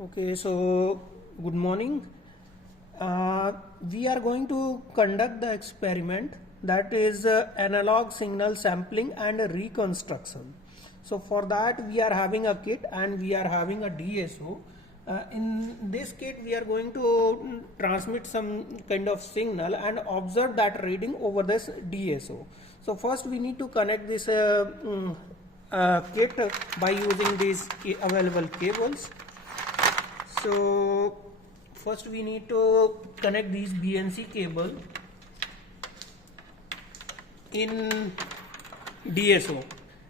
Okay, so good morning. We are going to conduct the experiment that is analog signal sampling and reconstruction. So for that we are having a kit and we are having a DSO. In this kit we are going to transmit some kind of signal and observe that reading over this DSO. So first we need to connect this kit by using these available cables. So first we need to connect these BNC cable in DSO.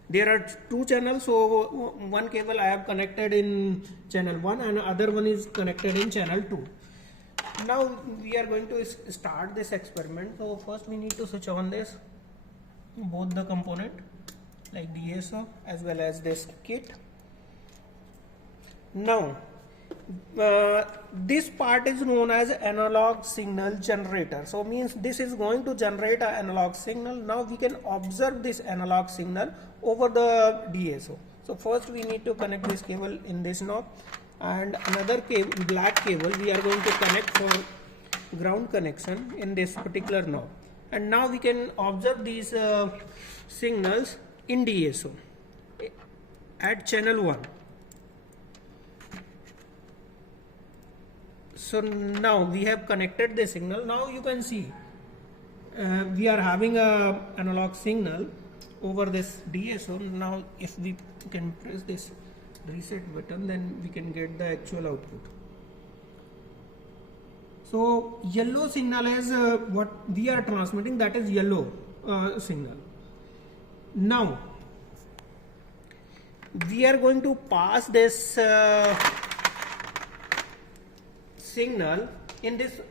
There are two channels, so one cable I have connected in channel 1 and other one is connected in channel 2. Now we are going to start this experiment. So first we need to switch on this, both the component like DSO as well as this kit. Now this part is known as analog signal generator. So means this is going to generate an analog signal. Now we can observe this analog signal over the DSO. So first we need to connect this cable in this knob and another cable, black cable, we are going to connect for ground connection in this particular knob. And now we can observe these signals in DSO at channel 1. So now we have connected the signal. Now you can see we are having a analog signal over this DSO. Now if we can press this reset button, then we can get the actual output. So yellow signal is what we are transmitting, that is yellow signal. Now we are going to pass this signal in this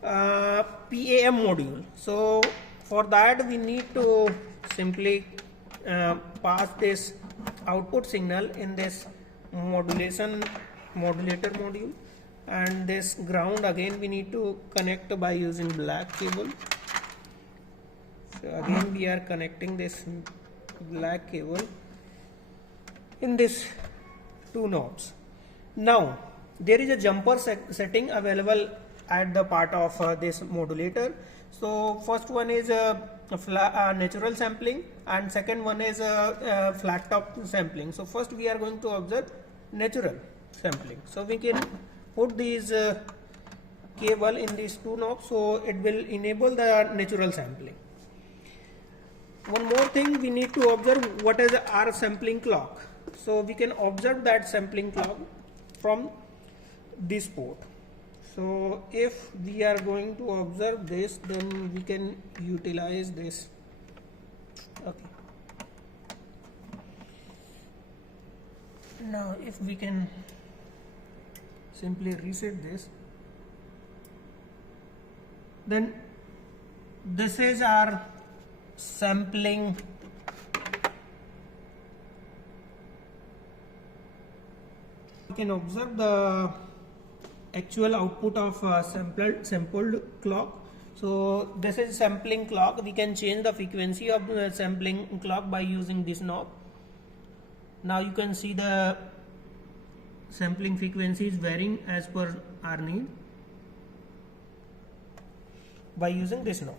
PAM module. So for that we need to simply pass this output signal in this modulator module, and this ground again we need to connect by using black cable. So again we are connecting this black cable in this two knobs. Now there is a jumper setting available at the part of this modulator. So first one is natural sampling and second one is flat top sampling. So first we are going to observe natural sampling. So we can put these cable in these two knobs, so it will enable the natural sampling. One more thing, we need to observe what is our sampling clock. So we can observe that sampling clock from this port. So if we are going to observe this, then we can utilize this. Okay. Now if we can simply reset this, then this is our sampling we can observe the actual output of sampled clock. So this is sampling clock. We can change the frequency of the sampling clock by using this knob. Now you can see the sampling frequency is varying as per our need by using this knob.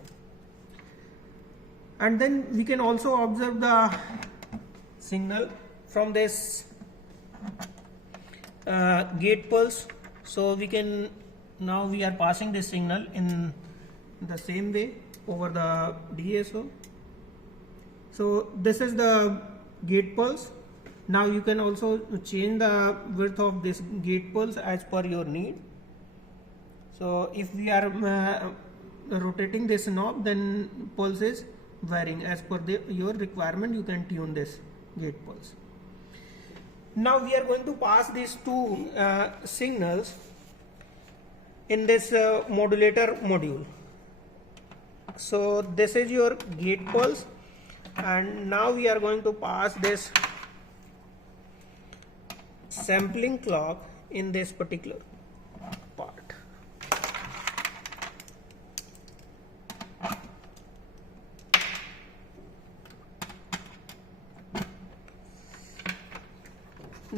And then we can also observe the signal from this gate pulse. So we can, now we are passing this signal in the same way over the DSO. So this is the gate pulse. Now you can also change the width of this gate pulse as per your need. So if we are rotating this knob, then pulse is varying as per your requirement. You can tune this gate pulse. Now we are going to pass these two signals in this modulator module. So this is your gate pulse, and now we are going to pass this sampling clock in this particular part.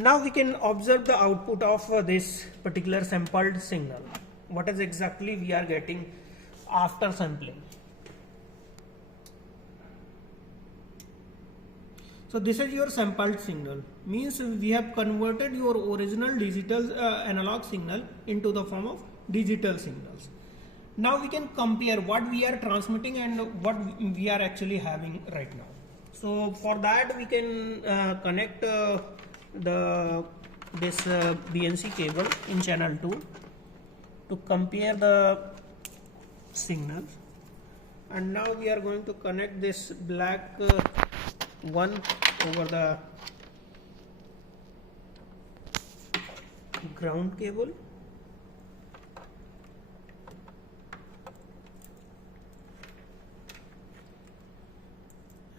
Now we can observe the output of this particular sampled signal. What is exactly we are getting after sampling. So this is your sampled signal, means we have converted your original digital analog signal into the form of digital signals. Now we can compare what we are transmitting and what we are actually having right now. So for that we can connect this BNC cable in channel 2 to compare the signals. And now we are going to connect this black one over the ground cable.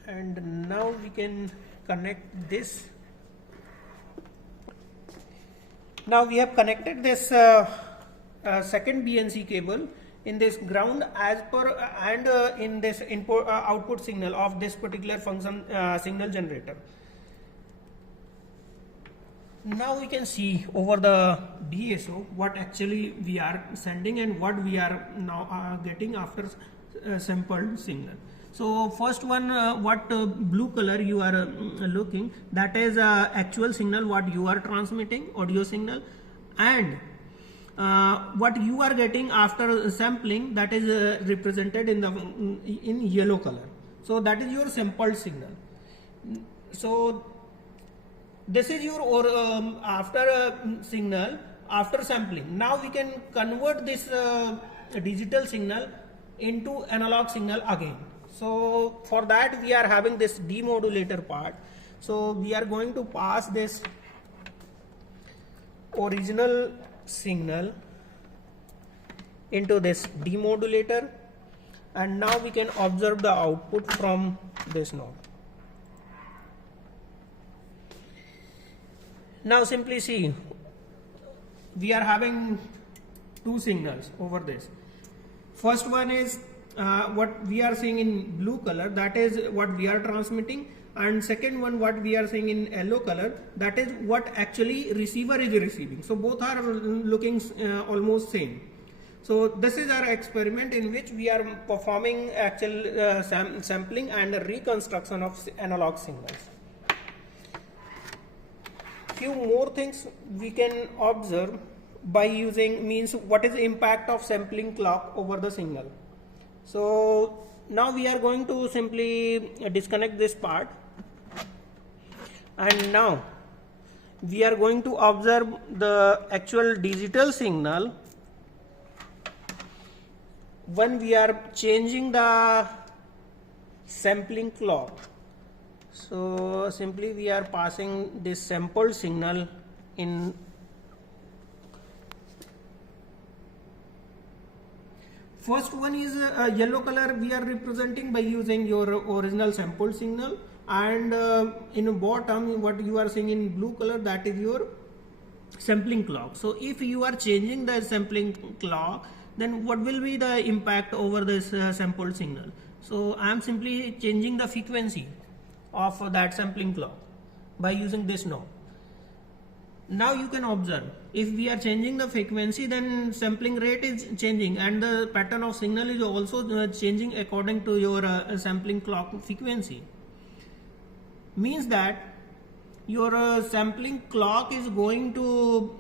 And now we can connect this. Now we have connected this second BNC cable in this ground as per and in this input output signal of this particular function signal generator. Now we can see over the DSO what actually we are sending and what we are now getting after sampled signal. So first one, what blue color you are looking, that is actual signal what you are transmitting, audio signal, and what you are getting after sampling, that is represented in yellow color. So that is your sampled signal. So this is your after signal after sampling. Now we can convert this digital signal into analog signal again. So for that we are having this demodulator part. So we are going to pass this original signal into this demodulator, and now we can observe the output from this node. Now simply see, we are having two signals over this. First one is what we are seeing in blue color, that is what we are transmitting, and second one what we are seeing in yellow color, that is what actually receiver is receiving. So both are looking almost same. So this is our experiment in which we are performing actual sampling and reconstruction of analog signals. Few more things we can observe by using, means what is the impact of sampling clock over the signal. So now we are going to simply disconnect this part, and now we are going to observe the actual digital signal when we are changing the sampling clock. So simply we are passing this sampled signal in first one is yellow color we are representing by using your original sampled signal, and in bottom what you are seeing in blue color, that is your sampling clock. So if you are changing the sampling clock, then what will be the impact over this sampled signal? So I am simply changing the frequency of that sampling clock by using this knob. Now you can observe, if we are changing the frequency, then sampling rate is changing and the pattern of signal is also changing according to your sampling clock frequency. Means that your sampling clock is going to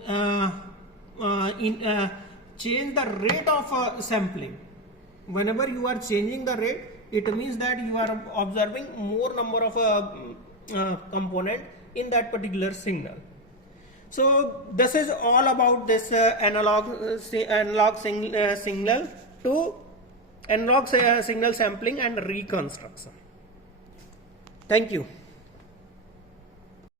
change the rate of sampling. Whenever you are changing the rate, it means that you are observing more number of component in that particular signal. So this is all about this analog signal to analog signal sampling and reconstruction. Thank you.